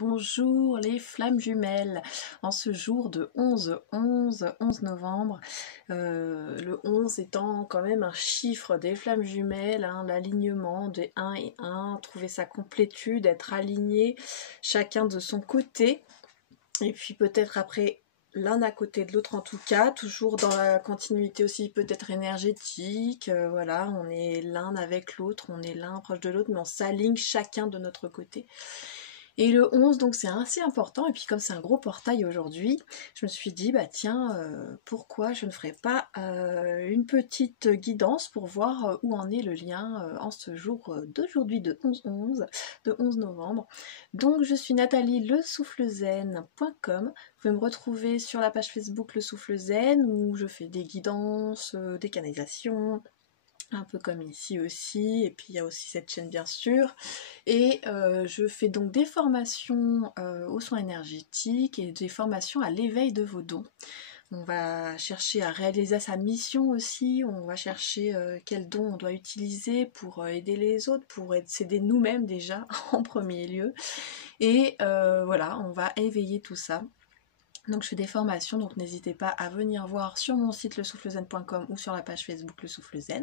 Bonjour les flammes jumelles, en ce jour de 11 novembre, le 11 étant quand même un chiffre des flammes jumelles, hein, l'alignement des 1 et 1, trouver sa complétude, être aligné chacun de son côté, et puis peut-être après l'un à côté de l'autre en tout cas, toujours dans la continuité aussi peut-être énergétique, voilà, on est l'un avec l'autre, on est l'un proche de l'autre, mais on s'aligne chacun de notre côté. Et le 11, donc c'est assez important, et puis comme c'est un gros portail aujourd'hui, je me suis dit, bah tiens, pourquoi je ne ferais pas une petite guidance pour voir où en est le lien en ce jour d'aujourd'hui de 11 novembre. Donc je suis Nathalie lesoufflezen.com. Vous pouvez me retrouver sur la page Facebook Le Souffle Zen, où je fais des guidances, des canalisations, un peu comme ici aussi, et puis il y a aussi cette chaîne bien sûr, et je fais donc des formations aux soins énergétiques et des formations à l'éveil de vos dons. On va chercher à réaliser sa mission aussi, on va chercher quels dons on doit utiliser pour aider les autres, pour s'aider nous-mêmes déjà en premier lieu, et voilà, on va éveiller tout ça. Donc je fais des formations, donc n'hésitez pas à venir voir sur mon site lesoufflezen.com ou sur la page Facebook Le Souffle Zen.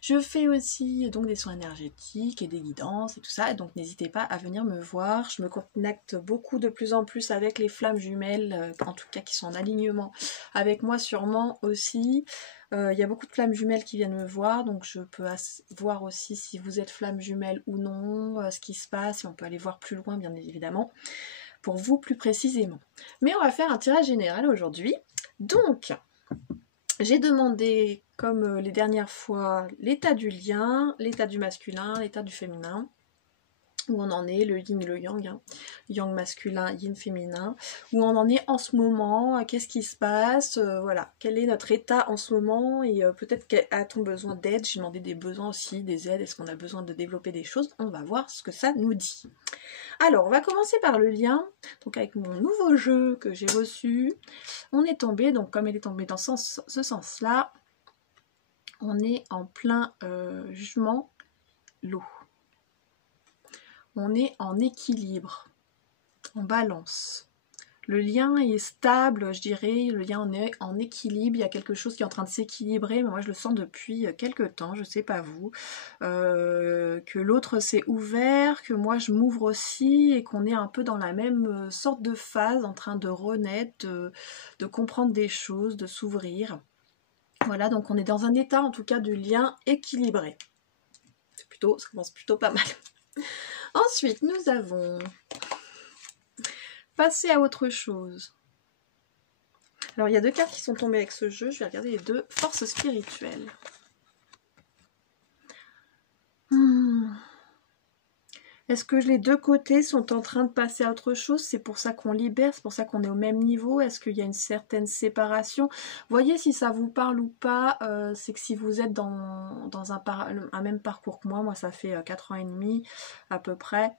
Je fais aussi donc des soins énergétiques et des guidances et tout ça, donc n'hésitez pas à venir me voir. Je me connecte beaucoup de plus en plus avec les flammes jumelles, en tout cas qui sont en alignement avec moi sûrement aussi. Il y a beaucoup de flammes jumelles qui viennent me voir, donc je peux voir aussi si vous êtes flamme jumelle ou non, ce qui se passe, et on peut aller voir plus loin bien évidemment, pour vous plus précisément. Mais on va faire un tirage général aujourd'hui. Donc, j'ai demandé, comme les dernières fois, l'état du lien, l'état du masculin, l'état du féminin, où on en est, le yin et le yang, hein. Yang masculin, yin féminin, où on en est en ce moment, qu'est-ce qui se passe, voilà, quel est notre état en ce moment, et peut-être qu'a-t-on besoin d'aide, j'ai demandé des besoins aussi, des aides, est-ce qu'on a besoin de développer des choses, on va voir ce que ça nous dit. Alors, on va commencer par le lien, donc avec mon nouveau jeu que j'ai reçu, on est tombé, donc comme elle est tombée dans ce sens-là, on est en plein jugement l'eau. On est en équilibre, en balance. Le lien est stable, je dirais, le lien on est en équilibre, il y a quelque chose qui est en train de s'équilibrer, mais moi je le sens depuis quelques temps, je sais pas vous, que l'autre s'est ouvert, que moi je m'ouvre aussi, et qu'on est un peu dans la même sorte de phase, en train de renaître, de comprendre des choses, de s'ouvrir. Voilà, donc on est dans un état en tout cas de lien équilibré. Ça commence plutôt pas mal. Ensuite, nous avons passé à autre chose. Alors, il y a deux cartes qui sont tombées avec ce jeu. Je vais regarder les deux. Forces spirituelles. Est-ce que les deux côtés sont en train de passer à autre chose? C'est pour ça qu'on libère, c'est pour ça qu'on est au même niveau? Est-ce qu'il y a une certaine séparation? Voyez si ça vous parle ou pas. C'est que si vous êtes dans un même parcours que moi ça fait 4 ans et demi à peu près.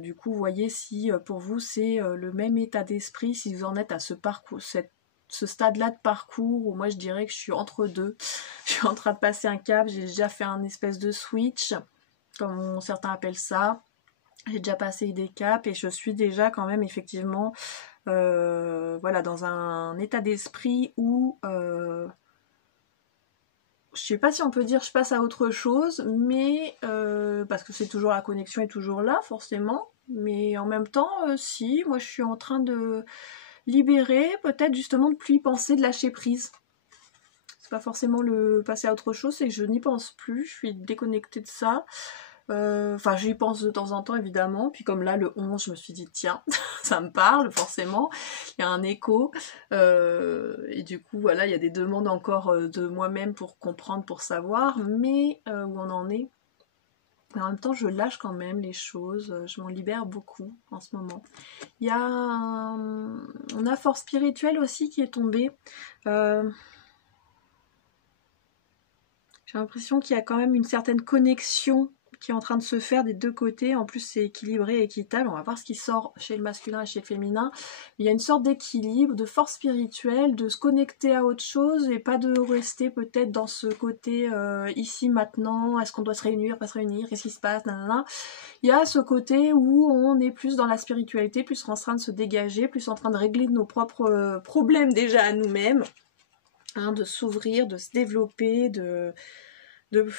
Du coup, voyez si pour vous c'est le même état d'esprit, si vous en êtes à ce parcours, ce stade-là de parcours, où moi je dirais que je suis entre deux. Je suis en train de passer un cap, j'ai déjà fait un espèce de switch, comme certains appellent ça. J'ai déjà passé des caps et je suis déjà quand même effectivement voilà, dans un état d'esprit où je sais pas si on peut dire je passe à autre chose, mais parce que c'est toujours, la connexion est toujours là forcément, mais en même temps si, moi je suis en train de libérer, peut-être justement de plus y penser, de lâcher prise. C'est pas forcément le passer à autre chose, c'est que je n'y pense plus, je suis déconnectée de ça. Enfin, j'y pense de temps en temps évidemment, puis comme là le 11, je me suis dit tiens, ça me parle forcément, il y a un écho, et du coup voilà, il y a des demandes encore de moi-même pour comprendre, pour savoir, mais où on en est. Mais en même temps, je lâche quand même les choses, je m'en libère beaucoup en ce moment. Il y a on a force spirituelle aussi qui est tombée. J'ai l'impression qu'il y a quand même une certaine connexion qui est en train de se faire des deux côtés. En plus, c'est équilibré, équitable. On va voir ce qui sort chez le masculin et chez le féminin. Il y a une sorte d'équilibre, de force spirituelle, de se connecter à autre chose et pas de rester peut-être dans ce côté ici, maintenant. Est-ce qu'on doit se réunir, pas se réunir? Qu'est-ce qui se passe? Nanana. Il y a ce côté où on est plus dans la spiritualité, plus en train de se dégager, plus en train de régler nos propres problèmes déjà à nous-mêmes. Hein, de s'ouvrir, de se développer,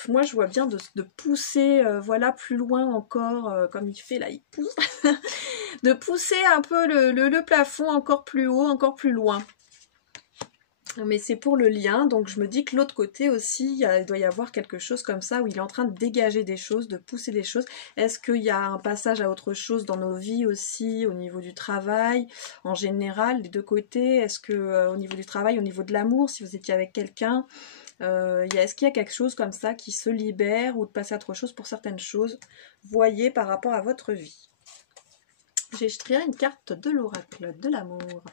moi je vois bien de pousser voilà plus loin encore, comme il fait là, il pousse, de pousser un peu le plafond encore plus haut, encore plus loin. Mais c'est pour le lien, donc je me dis que l'autre côté aussi, il doit y avoir quelque chose comme ça, où il est en train de dégager des choses, de pousser des choses. Est-ce qu'il y a un passage à autre chose dans nos vies aussi, au niveau du travail, en général, des deux côtés? Est-ce que au niveau du travail, au niveau de l'amour, si vous étiez avec quelqu'un, est-ce qu'il y a quelque chose comme ça qui se libère, ou de passer à autre chose pour certaines choses? Voyez par rapport à votre vie. J'ai tiré une carte de l'oracle de l'amour.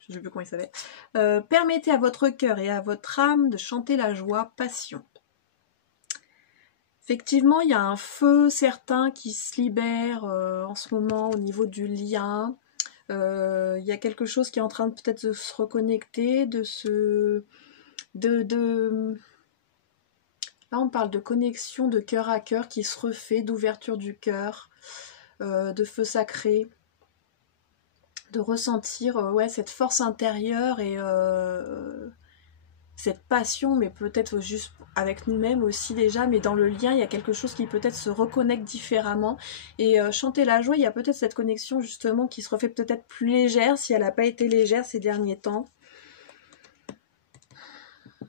Je ne sais plus comment il s'appelle. Permettez à votre cœur et à votre âme de chanter la joie, passion. Effectivement, il y a un feu certain qui se libère en ce moment au niveau du lien. Il y a quelque chose qui est en train de peut-être de se reconnecter, Là, on parle de connexion de cœur à cœur qui se refait, d'ouverture du cœur, de feu sacré. De ressentir ouais, cette force intérieure et cette passion, mais peut-être juste avec nous-mêmes aussi déjà, mais dans le lien, il y a quelque chose qui peut-être se reconnecte différemment. Et chanter la joie, il y a peut-être cette connexion justement qui se refait peut-être plus légère, si elle n'a pas été légère ces derniers temps.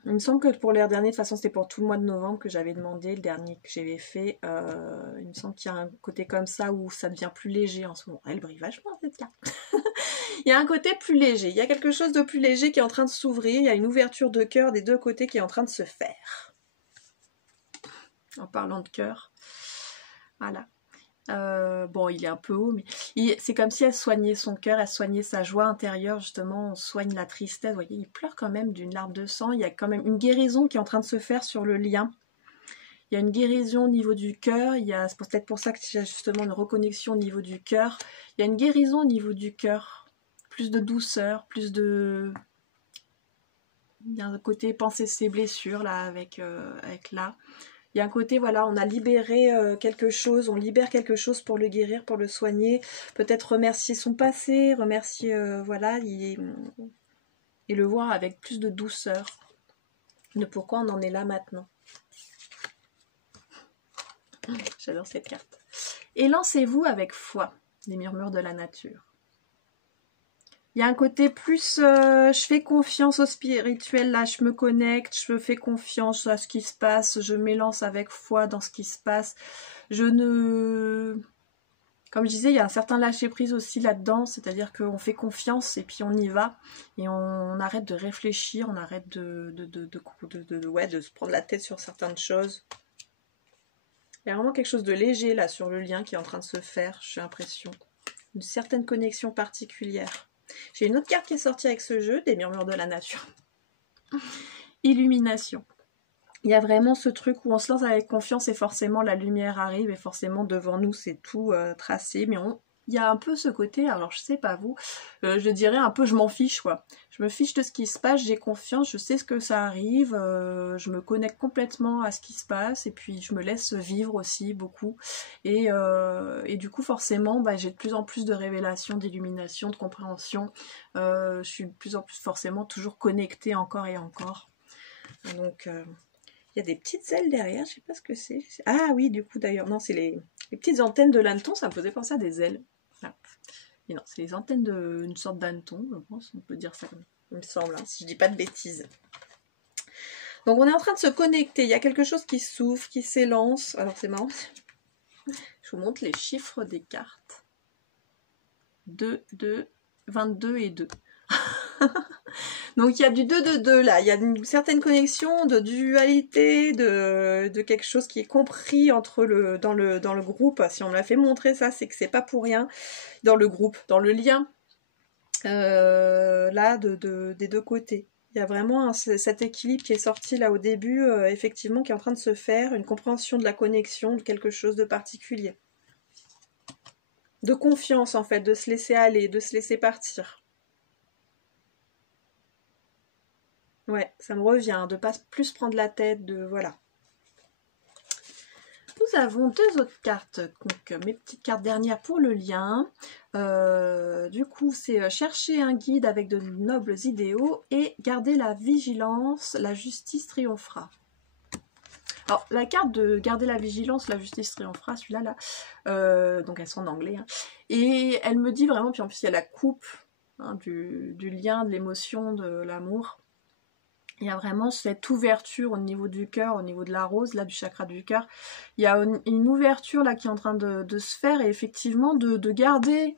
Il me semble que pour l'air dernier, de toute façon c'était pour tout le mois de novembre que j'avais demandé, le dernier que j'avais fait, il me semble qu'il y a un côté comme ça où ça devient plus léger en ce moment. Elle brille vachement cette carte. Il y a un côté plus léger, il y a quelque chose de plus léger qui est en train de s'ouvrir, il y a une ouverture de cœur des deux côtés qui est en train de se faire. En parlant de cœur, voilà. Bon, il est un peu haut, mais c'est comme si elle soignait son cœur, elle soignait sa joie intérieure, justement, on soigne la tristesse. Vous voyez, il pleure quand même d'une larme de sang, il y a quand même une guérison qui est en train de se faire sur le lien. Il y a une guérison au niveau du cœur, c'est peut-être pour ça qu'il y a justement une reconnexion au niveau du cœur. Il y a une guérison au niveau du cœur, plus de douceur, plus de... Il y a un côté penser ses blessures, là, avec là. Il y a un côté, voilà, on a libéré quelque chose, on libère quelque chose pour le guérir, pour le soigner. Peut-être remercier son passé, remercier, voilà, et le voir avec plus de douceur. De pourquoi on en est là maintenant. J'adore cette carte. Et lancez-vous avec foi, les murmures de la nature. Il y a un côté plus, je fais confiance au spirituel, là je me connecte, je fais confiance à ce qui se passe, je m'élance avec foi dans ce qui se passe. Comme je disais, il y a un certain lâcher-prise aussi là-dedans, c'est-à-dire qu'on fait confiance et puis on y va. Et on arrête de réfléchir, on arrête de se prendre la tête sur certaines choses. Il y a vraiment quelque chose de léger là sur le lien qui est en train de se faire, j'ai l'impression. Une certaine connexion particulière. J'ai une autre carte qui est sortie avec ce jeu, des murmures de la nature. Illumination. Il y a vraiment ce truc où on se lance avec confiance et forcément la lumière arrive et forcément devant nous c'est tout tracé. Mais il y a un peu ce côté, alors je sais pas vous, je dirais un peu je m'en fiche quoi. Je me fiche de ce qui se passe, j'ai confiance, je sais ce que ça arrive, je me connecte complètement à ce qui se passe et puis je me laisse vivre aussi beaucoup. Et du coup forcément j'ai de plus en plus de révélations, d'illumination, de compréhension. Je suis de plus en plus forcément toujours connectée encore et encore. Donc il y a des petites ailes derrière, je sais pas ce que c'est. Ah oui, du coup d'ailleurs, non, c'est les petites antennes de l'hanneton, ça me faisait penser à des ailes. Ah. Et non, c'est les antennes d'une sorte d'hanneton, je pense, on peut dire ça comme il me semble, hein, si je dis pas de bêtises. Donc on est en train de se connecter, il y a quelque chose qui s'ouvre, qui s'élance. Alors c'est marrant, je vous montre les chiffres des cartes. 2, 2, 22 et 2. Donc il y a du 2-2-2 là, il y a une certaine connexion de dualité, de quelque chose qui est compris dans le groupe. Si on me l'a fait montrer ça, c'est que c'est pas pour rien. Dans le groupe, dans le lien là des deux côtés. Il y a vraiment cet équilibre qui est sorti là au début, effectivement, qui est en train de se faire, une compréhension de la connexion, de quelque chose de particulier. De confiance en fait, de se laisser aller, de se laisser partir. Ouais, ça me revient, de pas plus prendre la tête, de voilà. Nous avons deux autres cartes, donc mes petites cartes dernières pour le lien. Du coup, c'est chercher un guide avec de nobles idéaux et garder la vigilance, la justice triomphera. Alors, la carte de garder la vigilance, la justice triomphera, celui-là, là, donc elles sont en anglais, hein, et elle me dit vraiment, puis en plus il y a la coupe hein, du lien, de l'émotion, de l'amour. Il y a vraiment cette ouverture au niveau du cœur, au niveau de la rose, là, du chakra du cœur. Il y a une ouverture là qui est en train de se faire et effectivement de garder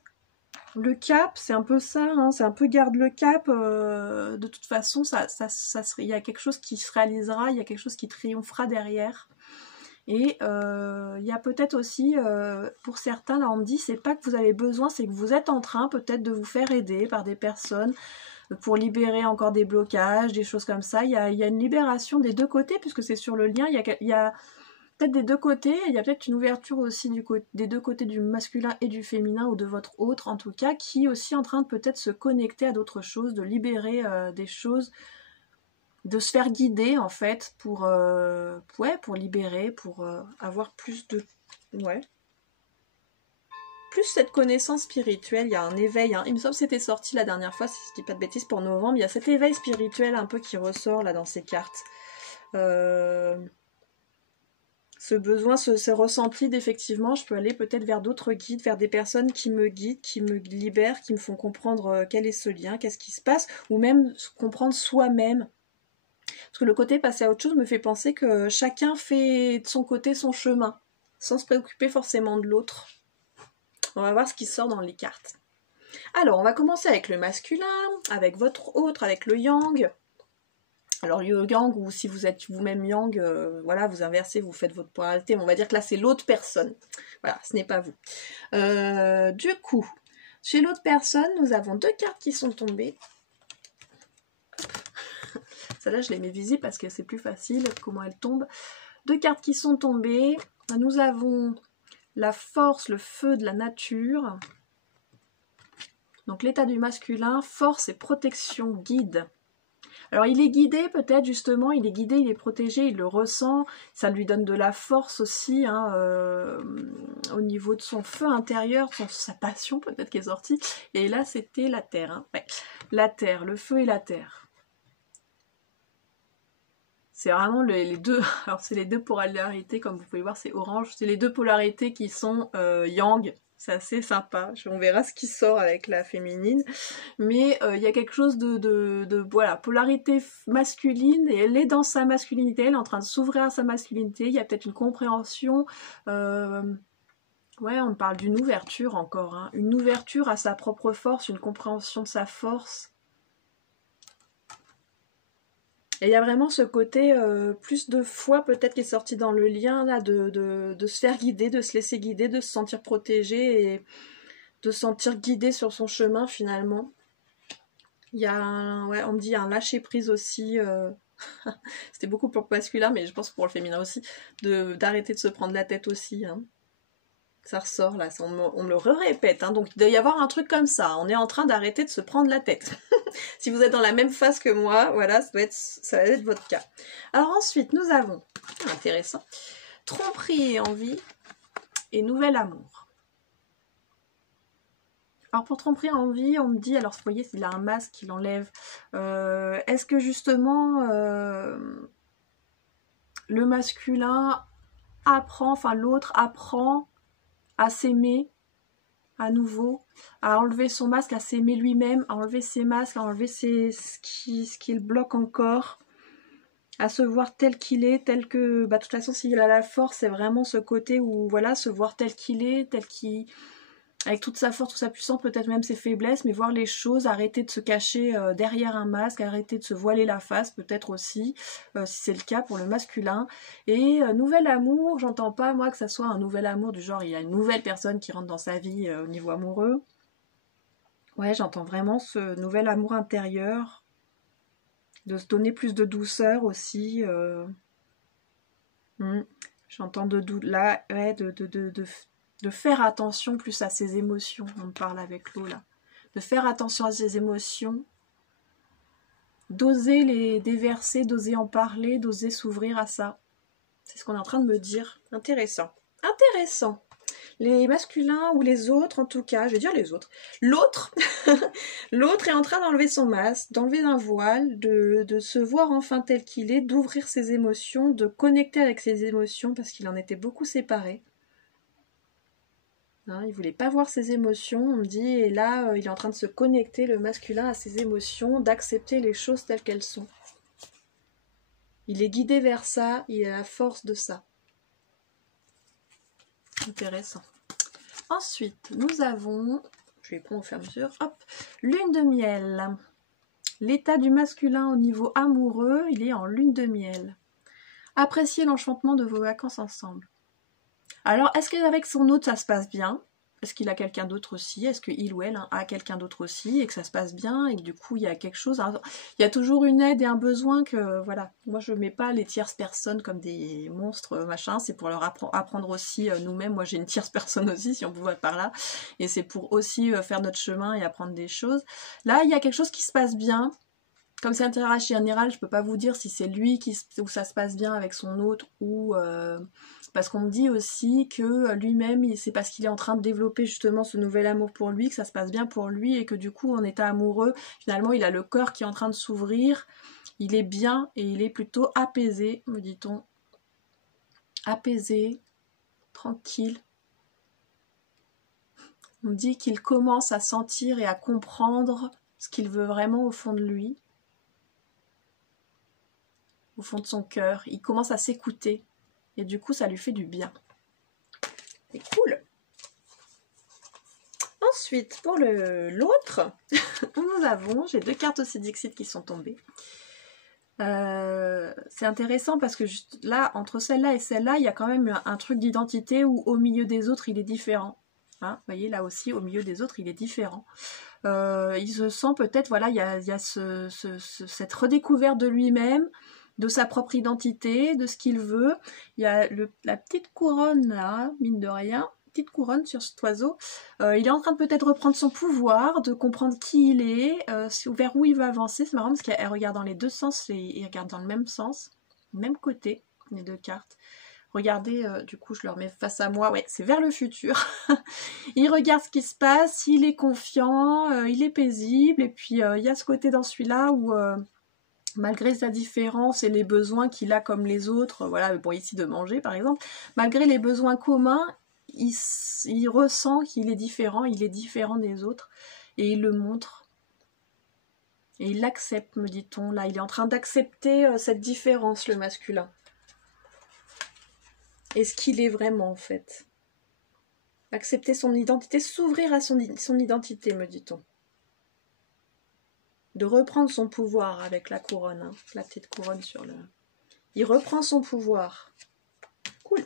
le cap, c'est un peu ça, hein, c'est un peu garde le cap. De toute façon, il y a quelque chose qui se réalisera, il y a quelque chose qui triomphera derrière. Et il y a peut-être aussi, pour certains, là on me dit, c'est pas que vous avez besoin, c'est que vous êtes en train peut-être de vous faire aider par des personnes pour libérer encore des blocages, des choses comme ça. Il y a une libération des deux côtés, puisque c'est sur le lien, il y a peut-être des deux côtés, il y a peut-être une ouverture aussi des deux côtés du masculin et du féminin, ou de votre autre en tout cas, qui est aussi en train de peut-être se connecter à d'autres choses, de libérer des choses, de se faire guider en fait pour libérer, pour avoir plus de... Ouais. Plus cette connaissance spirituelle, il y a un éveil, hein. Il me semble que c'était sorti la dernière fois, si je dis pas de bêtises, pour novembre, il y a cet éveil spirituel un peu qui ressort là dans ces cartes. Ce besoin, ce ressenti d'effectivement, je peux aller peut-être vers d'autres guides, vers des personnes qui me guident, qui me libèrent, qui me font comprendre quel est ce lien, qu'est-ce qui se passe, ou même comprendre soi-même. Parce que le côté passer à autre chose me fait penser que chacun fait de son côté son chemin, sans se préoccuper forcément de l'autre. On va voir ce qui sort dans les cartes. Alors, on va commencer avec le masculin, avec votre autre, avec le yang. Alors, le yang, ou si vous êtes vous-même yang, voilà, vous inversez, vous faites votre polarité. On va dire que là, c'est l'autre personne. Voilà, ce n'est pas vous. Du coup, chez l'autre personne, nous avons deux cartes qui sont tombées. Celle-là, je les mets visibles parce que c'est plus facile comment elles tombent. Deux cartes qui sont tombées. Nous avons la force, le feu de la nature. Donc l'état du masculin, force et protection, guide. Alors il est guidé peut-être justement, il est guidé, il est protégé, il le ressent, ça lui donne de la force aussi hein, au niveau de son feu intérieur, sa passion peut-être qui est sortie. Et là c'était la terre, hein. Ouais. La terre, le feu et la terre. C'est vraiment les deux, alors c'est les deux polarités, comme vous pouvez voir c'est orange, c'est les deux polarités qui sont yang, c'est assez sympa, on verra ce qui sort avec la féminine, mais il y a quelque chose de voilà, polarité masculine, et elle est dans sa masculinité, elle est en train de s'ouvrir à sa masculinité, il y a peut-être une compréhension, ouais on parle d'une ouverture encore, hein, une ouverture à sa propre force, une compréhension de sa force. Et il y a vraiment ce côté plus de foi peut-être qui est sorti dans le lien là, de se faire guider, de se laisser guider, de se sentir protégé et de se sentir guidé sur son chemin finalement. Il y a ouais, on me dit un lâcher prise aussi, c'était beaucoup pour le masculin mais je pense pour le féminin aussi, d'arrêter de se prendre la tête aussi. Hein. Ça ressort là, on me le répète, hein, donc il doit y avoir un truc comme ça, on est en train d'arrêter de se prendre la tête. Si vous êtes dans la même phase que moi, voilà, ça va être votre cas. Alors ensuite, nous avons, intéressant, tromperie et envie et nouvel amour. Alors pour tromperie et envie, on me dit, alors vous voyez, s'il a un masque, il enlève. Est-ce que justement, le masculin apprend, enfin l'autre apprend à s'aimer à nouveau, à enlever son masque, à s'aimer lui-même, à enlever ses masques, à enlever ce qui le bloque encore, à se voir tel qu'il est, tel que, bah de toute façon s'il a la force, c'est vraiment ce côté où, voilà, se voir tel qu'il est, tel qu'il, avec toute sa force, toute sa puissance, peut-être même ses faiblesses, mais voir les choses, arrêter de se cacher derrière un masque, arrêter de se voiler la face, peut-être aussi, si c'est le cas pour le masculin. Et nouvel amour, j'entends pas moi que ça soit un nouvel amour du genre il y a une nouvelle personne qui rentre dans sa vie au niveau amoureux. Ouais, j'entends vraiment ce nouvel amour intérieur De se donner plus de douceur aussi. J'entends là, ouais, de faire attention plus à ses émotions. On me parle avec l'eau là. De faire attention à ses émotions. D'oser les déverser, d'oser en parler, d'oser s'ouvrir à ça. C'est ce qu'on est en train de me dire. Intéressant. Intéressant. Les masculins ou les autres, en tout cas, je vais dire les autres. L'autre, l'autre est en train d'enlever son masque, d'enlever un voile, de se voir enfin tel qu'il est, d'ouvrir ses émotions, de connecter avec ses émotions parce qu'il en était beaucoup séparé. Hein, il ne voulait pas voir ses émotions, on me dit, et là, il est en train de se connecter, le masculin, à ses émotions, d'accepter les choses telles qu'elles sont. Il est guidé vers ça, il a la force de ça. Intéressant. Ensuite, nous avons, je vais prendre au fur et à mesure, hop, lune de miel. L'état du masculin au niveau amoureux, il est en lune de miel. Appréciez l'enchantement de vos vacances ensemble. Alors, est-ce qu'avec son autre, ça se passe bien? Est-ce qu'il a quelqu'un d'autre aussi? Est-ce qu'il ou elle a quelqu'un d'autre aussi et que ça se passe bien et que du coup, il y a quelque chose? Alors, il y a toujours une aide et un besoin que, voilà. Moi, je ne mets pas les tierces personnes comme des monstres, machin. C'est pour leur apprendre aussi nous-mêmes. Moi, j'ai une tierce personne aussi, si on pouvait par là. Et c'est pour aussi faire notre chemin et apprendre des choses. Là, il y a quelque chose qui se passe bien. Comme c'est un tirage général, je ne peux pas vous dire si c'est lui où ça se passe bien avec son autre ou... parce qu'on me dit aussi que lui-même, c'est parce qu'il est en train de développer justement ce nouvel amour pour lui, que ça se passe bien pour lui et que du coup, en état amoureux, finalement, il a le cœur qui est en train de s'ouvrir. Il est bien et il est plutôt apaisé, me dit-on. Apaisé, tranquille. On me dit qu'il commence à sentir et à comprendre ce qu'il veut vraiment au fond de lui. Au fond de son cœur, il commence à s'écouter et du coup ça lui fait du bien. C'est cool. Ensuite, pour l'autre, nous avons, j'ai 2 cartes aussi Dixit qui sont tombées. C'est intéressant parce que juste là, entre celle-là et celle-là, il y a quand même un truc d'identité où au milieu des autres, il est différent. Hein, vous voyez, là aussi, au milieu des autres, il est différent. Il se sent peut-être, voilà, il y a cette redécouverte de lui-même, de sa propre identité, de ce qu'il veut. Il y a la petite couronne là, mine de rien, petite couronne sur cet oiseau. Il est en train de peut-être reprendre son pouvoir, de comprendre qui il est, vers où il va avancer. C'est marrant parce qu'elle regarde dans les deux sens et il regarde dans le même sens, même côté, les 2 cartes. Regardez, du coup je le remets face à moi, ouais, c'est vers le futur. Il regarde ce qui se passe, il est confiant, il est paisible, et puis il y a ce côté dans celui-là où malgré sa différence et les besoins qu'il a comme les autres, voilà, bon ici de manger par exemple, malgré les besoins communs, il ressent qu'il est différent des autres, et il le montre. Et il l'accepte, me dit-on, là, il est en train d'accepter cette différence, le masculin. Et ce qu'il est vraiment, en fait. Accepter son identité, s'ouvrir à son identité, me dit-on. De reprendre son pouvoir avec la couronne, hein, la petite couronne sur le... Il reprend son pouvoir. Cool.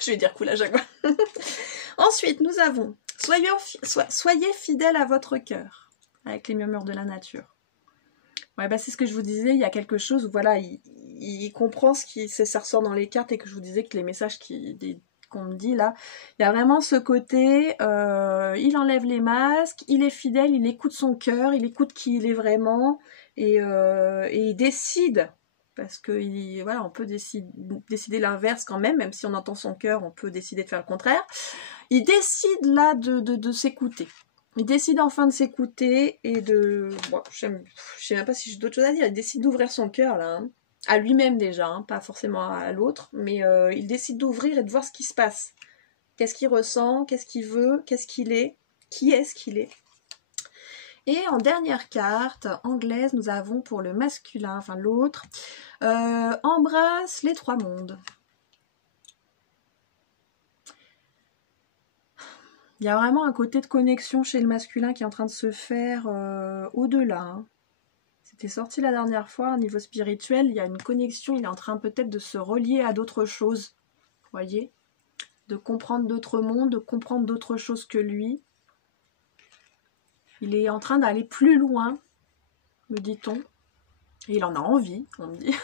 Je vais dire cool à chaque fois. Ensuite, nous avons soyez fidèles à votre cœur, avec les murmures de la nature. Ouais, bah c'est ce que je vous disais, il y a quelque chose où voilà, il comprend ça ressort dans les cartes, et que je vous disais que les messages qu'on me dit là, il y a vraiment ce côté, il enlève les masques, il est fidèle, il écoute son cœur, il écoute qui il est vraiment, et il décide, parce que voilà, on peut décider l'inverse quand même si on entend son cœur, on peut décider de faire le contraire. Il décide là de s'écouter. Il décide enfin de s'écouter et de... Bon, je sais même pas si j'ai d'autres choses à dire. Il décide d'ouvrir son cœur là, hein. À lui-même déjà, hein, pas forcément à l'autre, mais il décide d'ouvrir et de voir ce qui se passe. Qu'est-ce qu'il ressent, qu'est-ce qu'il veut, qu'est-ce qu'il est, qui est-ce qu'il est. Et en dernière carte anglaise, nous avons pour le masculin, enfin l'autre, embrasse les 3 mondes. Il y a vraiment un côté de connexion chez le masculin qui est en train de se faire au-delà. Hein. C'était sorti la dernière fois, au niveau spirituel, il y a une connexion, il est en train peut-être de se relier à d'autres choses. Vous voyez? De comprendre d'autres mondes, de comprendre d'autres choses que lui. Il est en train d'aller plus loin, me dit-on. Et il en a envie, on me dit.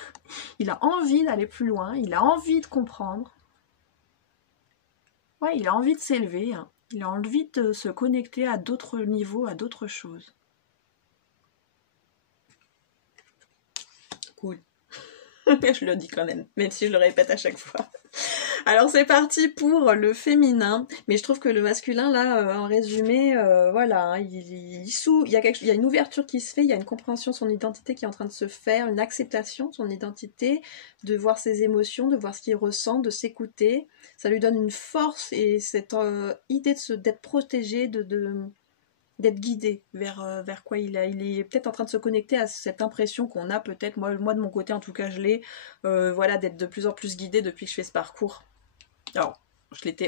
Il a envie d'aller plus loin, il a envie de comprendre. Ouais, il a envie de s'élever, hein. Il a envie de se connecter à d'autres niveaux, à d'autres choses. Cool. Je le dis quand même si je le répète à chaque fois. Alors c'est parti pour le féminin, mais je trouve que le masculin là, en résumé, voilà, hein, il y a une ouverture qui se fait, il y a une compréhension de son identité qui est en train de se faire, une acceptation de son identité, de voir ses émotions, de voir ce qu'il ressent, de s'écouter. Ça lui donne une force et cette idée d'être protégé, d'être guidé vers quoi il est peut-être en train de se connecter à cette impression qu'on a peut-être, moi de mon côté en tout cas je l'ai, voilà, d'être de plus en plus guidé depuis que je fais ce parcours. Alors,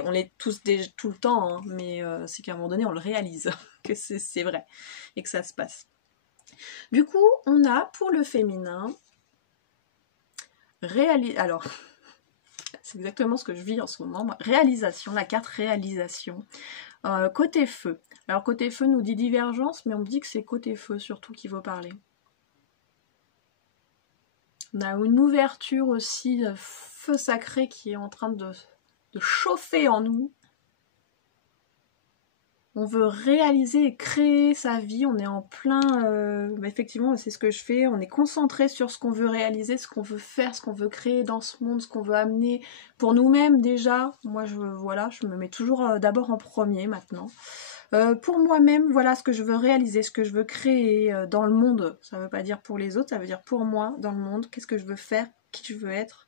on l'est tous tout le temps, hein, mais c'est qu'à un moment donné on le réalise, que c'est vrai, et que ça se passe. Du coup, on a pour le féminin, alors, c'est exactement ce que je vis en ce moment, réalisation, la carte réalisation. Côté feu. Alors côté feu nous dit divergence, mais on me dit que c'est côté feu surtout qu'il faut parler. On a une ouverture aussi, feu sacré qui est en train de chauffer en nous. On veut réaliser et créer sa vie, on est en plein... effectivement, c'est ce que je fais, on est concentré sur ce qu'on veut réaliser, ce qu'on veut faire, ce qu'on veut créer dans ce monde, ce qu'on veut amener pour nous-mêmes déjà. Moi, je me mets toujours d'abord en premier maintenant. Pour moi-même, voilà ce que je veux réaliser, ce que je veux créer dans le monde. Ça ne veut pas dire pour les autres, ça veut dire pour moi, dans le monde. Qu'est-ce que je veux faire, qui je veux être.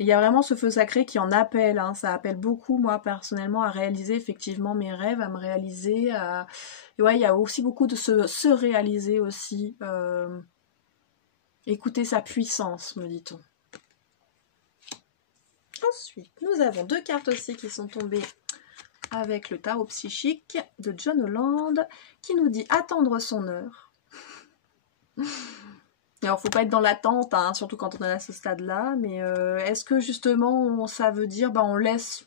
Il y a vraiment ce feu sacré qui en appelle, hein. Ça appelle beaucoup, moi, personnellement, à réaliser effectivement mes rêves, à me réaliser. Et ouais, il y a aussi beaucoup de se réaliser aussi. Écouter sa puissance, me dit-on. Ensuite, nous avons 2 cartes aussi qui sont tombées avec le tarot psychique de John Holland qui nous dit attendre son heure. Alors faut pas être dans l'attente, hein, surtout quand on est à ce stade-là, mais est-ce que justement ça veut dire on laisse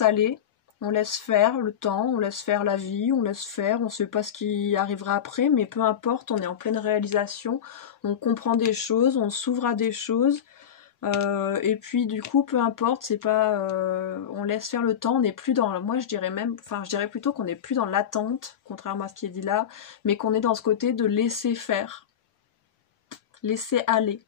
aller, on laisse faire le temps, on laisse faire la vie, on laisse faire, on sait pas ce qui arrivera après, mais peu importe, on est en pleine réalisation, on comprend des choses, on s'ouvre à des choses. Et puis du coup peu importe, c'est pas on laisse faire le temps, on n'est plus dans, moi je dirais plutôt qu'on n'est plus dans l'attente, contrairement à ce qui est dit là, mais qu'on est dans ce côté de laisser faire, laisser aller.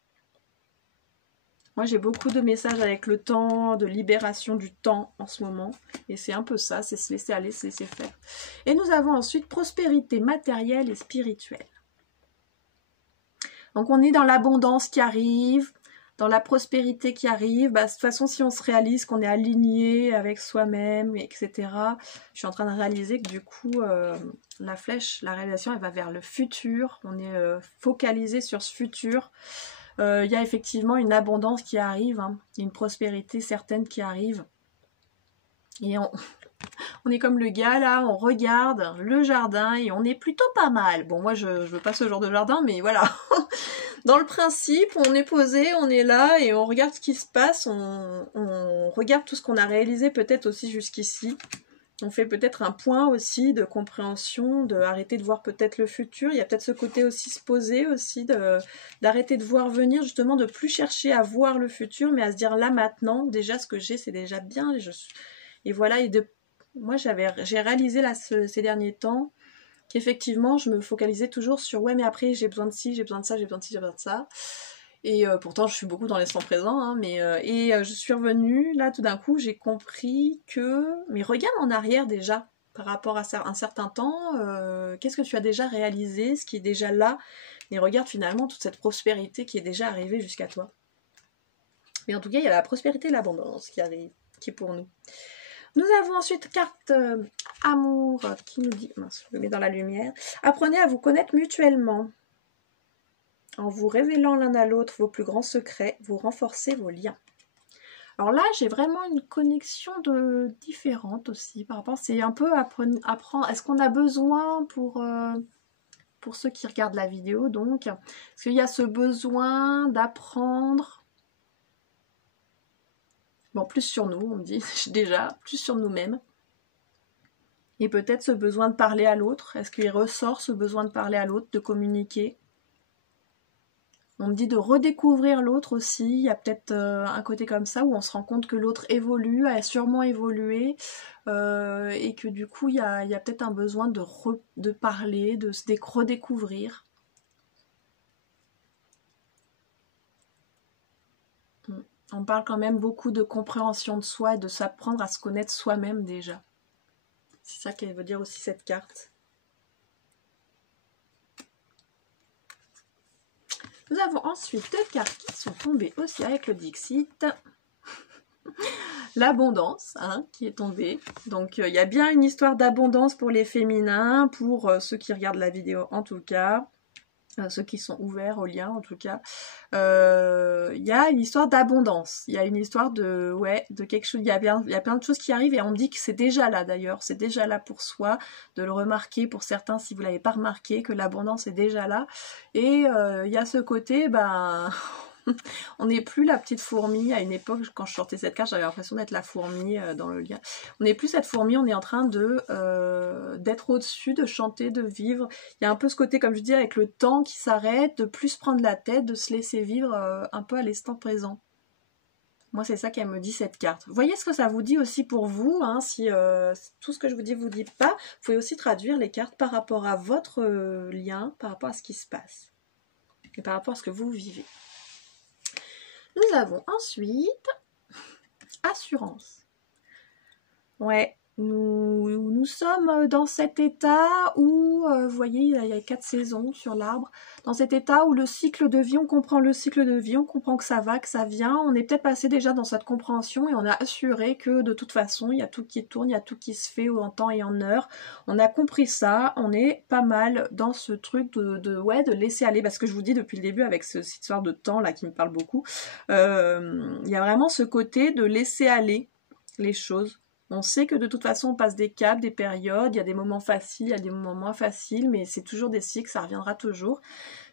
Moi j'ai beaucoup de messages avec le temps, de libération du temps en ce moment, et c'est un peu ça, c'est se laisser aller, se laisser faire. Et nous avons ensuite prospérité matérielle et spirituelle. Donc on est dans l'abondance qui arrive, dans la prospérité qui arrive. De toute façon, si on se réalise qu'on est aligné avec soi-même, etc., je suis en train de réaliser que du coup, la flèche, la réalisation, elle va vers le futur. On est focalisé sur ce futur. Il y a effectivement une abondance qui arrive, hein, une prospérité certaine qui arrive. Et on est comme le gars là, on regarde le jardin et on est plutôt pas mal. Bon, moi je veux pas ce genre de jardin, mais voilà. Dans le principe, on est posé, on est là et on regarde ce qui se passe, on regarde tout ce qu'on a réalisé peut-être aussi jusqu'ici. On fait peut-être un point aussi de compréhension, d'arrêter de voir peut-être le futur. Il y a peut-être ce côté aussi se poser aussi, d'arrêter de voir venir, justement de plus chercher à voir le futur, mais à se dire là maintenant, déjà ce que j'ai c'est déjà bien. Et voilà, moi j'ai réalisé là ces derniers temps qu'effectivement je me focalisais toujours sur ouais mais après j'ai besoin de ci, j'ai besoin de ça, j'ai besoin de ci, j'ai besoin de ça. Et pourtant je suis beaucoup dans l'instant présent, hein, mais je suis revenue, là tout d'un coup j'ai compris que, mais regarde en arrière déjà, par rapport à un certain temps, qu'est-ce que tu as déjà réalisé, ce qui est déjà là, et regarde finalement toute cette prospérité qui est déjà arrivée jusqu'à toi. Mais en tout cas il y a la prospérité et l'abondance qui arrive, qui est pour nous. Nous avons ensuite carte amour qui nous dit, mince, je le mets dans la lumière, apprenez à vous connaître mutuellement. En vous révélant l'un à l'autre vos plus grands secrets, vous renforcez vos liens. Alors là, j'ai vraiment une connexion différente aussi par rapport, c'est un peu apprendre, est-ce qu'on a besoin pour ceux qui regardent la vidéo donc, est-ce qu'il y a ce besoin d'apprendre, bon plus sur nous, on me dit déjà, plus sur nous-mêmes, et peut-être ce besoin de parler à l'autre, est-ce qu'il ressort ce besoin de parler à l'autre, de communiquer? On me dit de redécouvrir l'autre aussi. Il y a peut-être un côté comme ça où on se rend compte que l'autre évolue, a sûrement évolué, et que du coup il y a peut-être un besoin de parler, de se redécouvrir. On parle quand même beaucoup de compréhension de soi et de s'apprendre à se connaître soi-même déjà. C'est ça qu'elle veut dire aussi cette carte. Nous avons ensuite deux cartes qui sont tombées aussi avec le Dixit. L'abondance, hein, qui est tombée. Donc il y a bien une histoire d'abondance pour les féminins, pour ceux qui regardent la vidéo en tout cas. Ceux qui sont ouverts au lien en tout cas, il y a une histoire d'abondance, il y a une histoire de quelque chose, il y a plein de choses qui arrivent et on me dit que c'est déjà là d'ailleurs, c'est déjà là pour soi, de le remarquer pour certains si vous l'avez pas remarqué, que l'abondance est déjà là, et il y a ce côté, on n'est plus la petite fourmi. À une époque, quand je sortais cette carte, j'avais l'impression d'être la fourmi dans le lien. On n'est plus cette fourmi, on est en train d'être au-dessus, de chanter, de vivre. Il y a un peu ce côté, comme je dis, avec le temps qui s'arrête, de plus se prendre la tête, de se laisser vivre un peu à l'instant présent. Moi, c'est ça qu'elle me dit, cette carte. Voyez ce que ça vous dit aussi pour vous, hein, si tout ce que je vous dis pas, vous pouvez aussi traduire les cartes par rapport à votre lien, par rapport à ce qui se passe, et par rapport à ce que vous vivez. Nous avons ensuite assurance. Ouais, nous sommes dans cet état où, vous voyez, il y a 4 saisons sur l'arbre. Dans cet état où le cycle de vie, on comprend le cycle de vie, on comprend que ça va, que ça vient. On est peut-être passé déjà dans cette compréhension et on a assuré que de toute façon, il y a tout qui tourne, il y a tout qui se fait en temps et en heure. On a compris ça, on est pas mal dans ce truc de laisser aller. Parce que je vous dis depuis le début avec cette histoire de temps là qui me parle beaucoup, il y a vraiment ce côté de laisser aller les choses. On sait que de toute façon on passe des caps, des périodes, il y a des moments faciles, il y a des moments moins faciles, mais c'est toujours des cycles, ça reviendra toujours.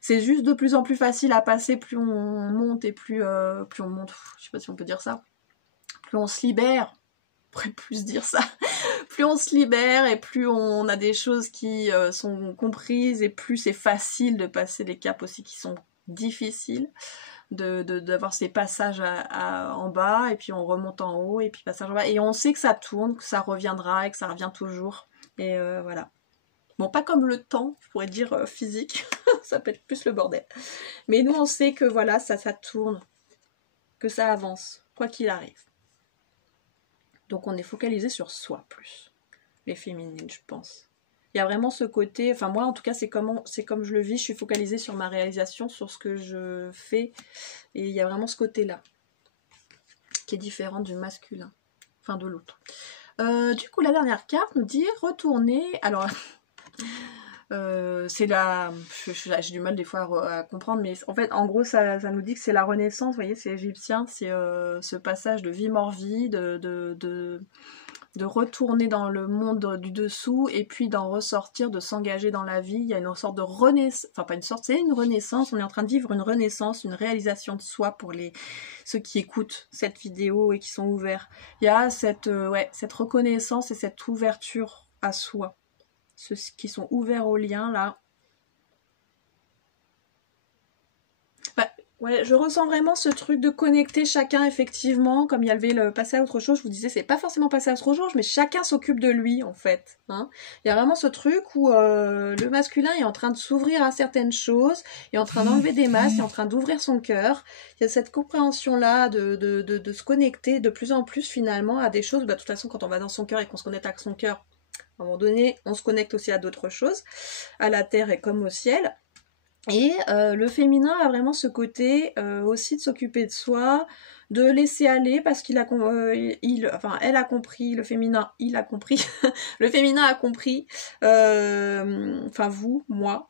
C'est juste de plus en plus facile à passer, plus on monte et plus on monte, je sais pas si on peut dire ça, plus on se libère, on pourrait plus dire ça, plus on se libère et plus on a des choses qui sont comprises et plus c'est facile de passer des caps aussi qui sont difficiles. D'avoir ces passages en bas et puis on remonte en haut et puis passage en bas et on sait que ça tourne, que ça reviendra et que ça revient toujours et voilà. Bon, pas comme le temps, je pourrais dire physique, ça peut être plus le bordel, mais nous on sait que voilà, ça tourne, que ça avance, quoi qu'il arrive. Donc on est focalisé sur soi plus, les féminines je pense. Il y a vraiment ce côté, enfin moi en tout cas c'est comme je le vis, je suis focalisée sur ma réalisation, sur ce que je fais, et il y a vraiment ce côté-là, qui est différent du masculin, enfin de l'autre. Du coup la dernière carte nous dit retourner, alors c'est la, j'ai du mal des fois à comprendre, mais en fait en gros ça nous dit que c'est la renaissance, vous voyez c'est égyptien, c'est ce passage de vie-mort-vie, de retourner dans le monde du dessous et puis d'en ressortir, de s'engager dans la vie. Il y a une sorte de renaissance, enfin pas une sorte, c'est une renaissance, on est en train de vivre une renaissance, une réalisation de soi pour ceux qui écoutent cette vidéo et qui sont ouverts. Il y a cette reconnaissance et cette ouverture à soi. Ceux qui sont ouverts au lien là. Ouais, je ressens vraiment ce truc de connecter chacun effectivement, comme il y avait le passer à autre chose, je vous disais, c'est pas forcément passer à autre chose, mais chacun s'occupe de lui en fait. Hein. Il y a vraiment ce truc où le masculin est en train de s'ouvrir à certaines choses, est en train d'enlever des masques, est en train d'ouvrir son cœur. Il y a cette compréhension-là de se connecter de plus en plus finalement à des choses. De toute façon, quand on va dans son cœur et qu'on se connecte avec son cœur, à un moment donné, on se connecte aussi à d'autres choses, à la terre et comme au ciel. Et le féminin a vraiment ce côté aussi de s'occuper de soi, de laisser aller parce elle a compris, le féminin, il a compris, le féminin a compris, enfin vous, moi,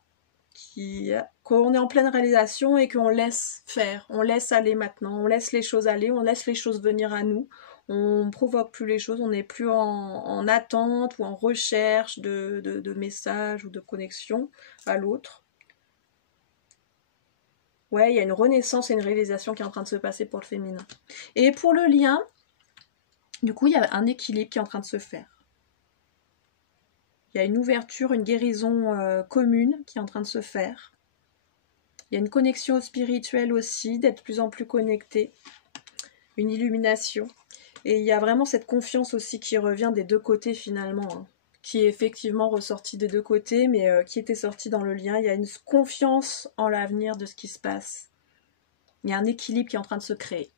qu'on est en pleine réalisation et qu'on laisse faire, on laisse aller maintenant, on laisse les choses aller, on laisse les choses venir à nous, on ne provoque plus les choses, on n'est plus en attente ou en recherche de messages ou de connexion à l'autre. Ouais, il y a une renaissance et une réalisation qui est en train de se passer pour le féminin. Et pour le lien, du coup, il y a un équilibre qui est en train de se faire. Il y a une ouverture, une guérison commune qui est en train de se faire. Il y a une connexion spirituelle aussi, d'être plus en plus connecté. Une illumination. Et il y a vraiment cette confiance aussi qui revient des deux côtés finalement, hein, qui est effectivement ressortie des deux côtés, mais qui était sortie dans le lien. Il y a une confiance en l'avenir de ce qui se passe. Il y a un équilibre qui est en train de se créer.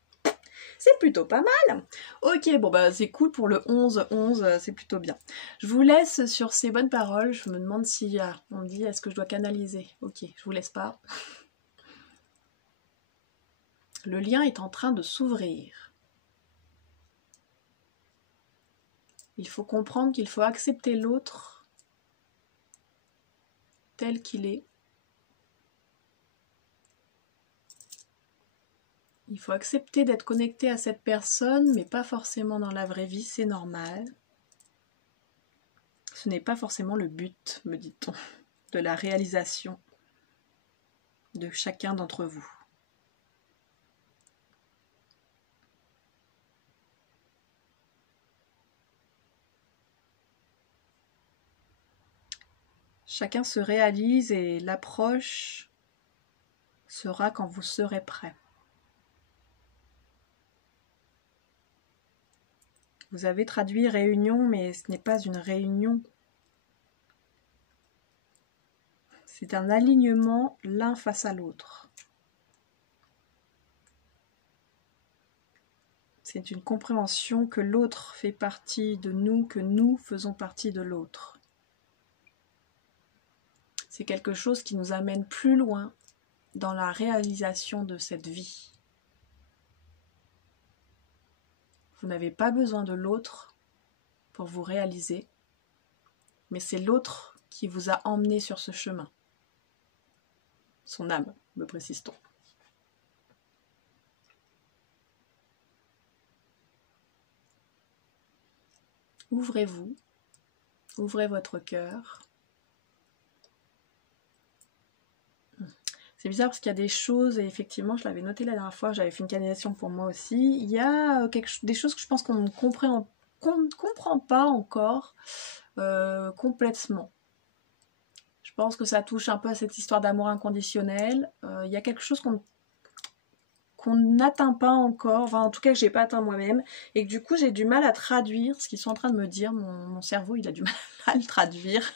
C'est plutôt pas mal. Ok, bon bah c'est cool pour le 11-11, c'est plutôt bien. Je vous laisse sur ces bonnes paroles. Je me demande si on me dit est-ce que je dois canaliser. Ok, je vous laisse pas. Le lien est en train de s'ouvrir. Il faut comprendre qu'il faut accepter l'autre tel qu'il est. Il faut accepter d'être connecté à cette personne, mais pas forcément dans la vraie vie, c'est normal. Ce n'est pas forcément le but, me dit-on, de la réalisation de chacun d'entre vous. Chacun se réalise et l'approche sera quand vous serez prêt. Vous avez traduit réunion, mais ce n'est pas une réunion. C'est un alignement l'un face à l'autre. C'est une compréhension que l'autre fait partie de nous, que nous faisons partie de l'autre. C'est quelque chose qui nous amène plus loin dans la réalisation de cette vie. Vous n'avez pas besoin de l'autre pour vous réaliser, mais c'est l'autre qui vous a emmené sur ce chemin. Son âme, me précise-t-on. Ouvrez-vous, ouvrez votre cœur. C'est bizarre parce qu'il y a des choses, et effectivement je l'avais noté la dernière fois, j'avais fait une canalisation pour moi aussi, il y a des choses que je pense qu'on ne comprend pas encore complètement. Je pense que ça touche un peu à cette histoire d'amour inconditionnel. Il y a quelque chose qu'on n'atteint pas encore, enfin en tout cas que j'ai pas atteint moi-même, et que du coup j'ai du mal à traduire ce qu'ils sont en train de me dire. Mon cerveau il a du mal à le traduire.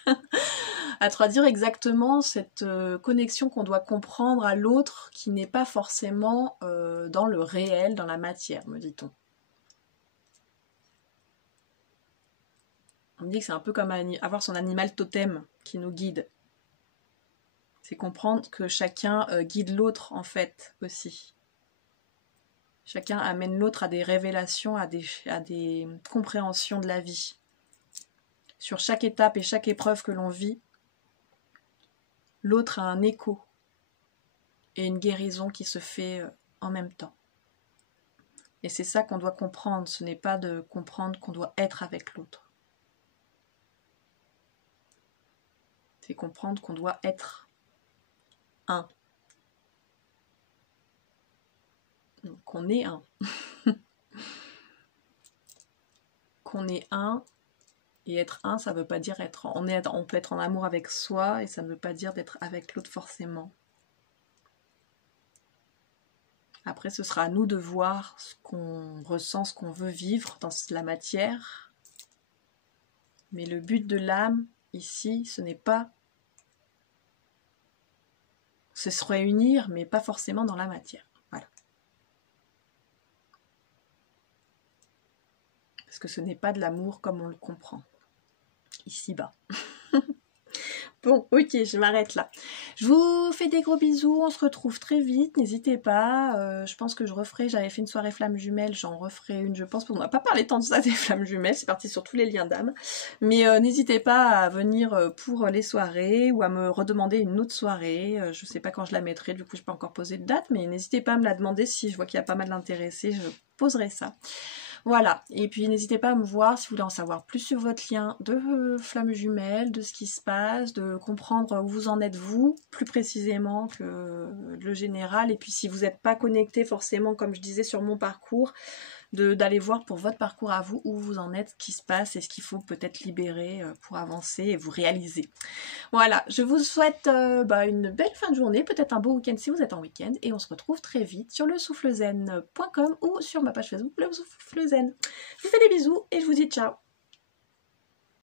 À traduire exactement cette connexion qu'on doit comprendre à l'autre qui n'est pas forcément dans le réel, dans la matière, me dit-on. On me dit que c'est un peu comme avoir son animal totem qui nous guide. C'est comprendre que chacun guide l'autre en fait aussi. Chacun amène l'autre à des révélations, à des compréhensions de la vie. Sur chaque étape et chaque épreuve que l'on vit, l'autre a un écho et une guérison qui se fait en même temps. Et c'est ça qu'on doit comprendre, ce n'est pas de comprendre qu'on doit être avec l'autre. C'est comprendre qu'on doit être un. Donc, qu'on est un. Qu'on est un. Et être un, ça ne veut pas dire être... On peut être en amour avec soi et ça ne veut pas dire d'être avec l'autre forcément. Après, ce sera à nous de voir ce qu'on ressent, ce qu'on veut vivre dans la matière. Mais le but de l'âme, ici, ce n'est pas... C'est se réunir, mais pas forcément dans la matière. Voilà. Parce que ce n'est pas de l'amour comme on le comprend. Ici-bas. Bon, ok, je m'arrête là. Je vous fais des gros bisous, on se retrouve très vite, n'hésitez pas. Je pense que j'avais fait une soirée flammes jumelles, j'en referai une, je pense, parce qu'on n'a pas parlé tant de ça des flammes jumelles, c'est parti sur tous les liens d'âme. Mais n'hésitez pas à venir pour les soirées ou à me redemander une autre soirée. Je sais pas quand je la mettrai, du coup je peux encore poser de date, mais n'hésitez pas à me la demander si je vois qu'il y a pas mal d'intéressés, je poserai ça. Voilà, et puis n'hésitez pas à me voir si vous voulez en savoir plus sur votre lien de flammes jumelles, de ce qui se passe, de comprendre où vous en êtes vous, plus précisément que le général. Et puis si vous n'êtes pas connecté forcément, comme je disais, sur mon parcours, d'aller voir pour votre parcours à vous, où vous en êtes, ce qui se passe et ce qu'il faut peut-être libérer pour avancer et vous réaliser. Voilà, je vous souhaite une belle fin de journée, peut-être un beau week-end si vous êtes en week-end, et on se retrouve très vite sur lesoufflezen.com ou sur ma page Facebook Le Souffle Zen. Je vous fais des bisous et je vous dis ciao.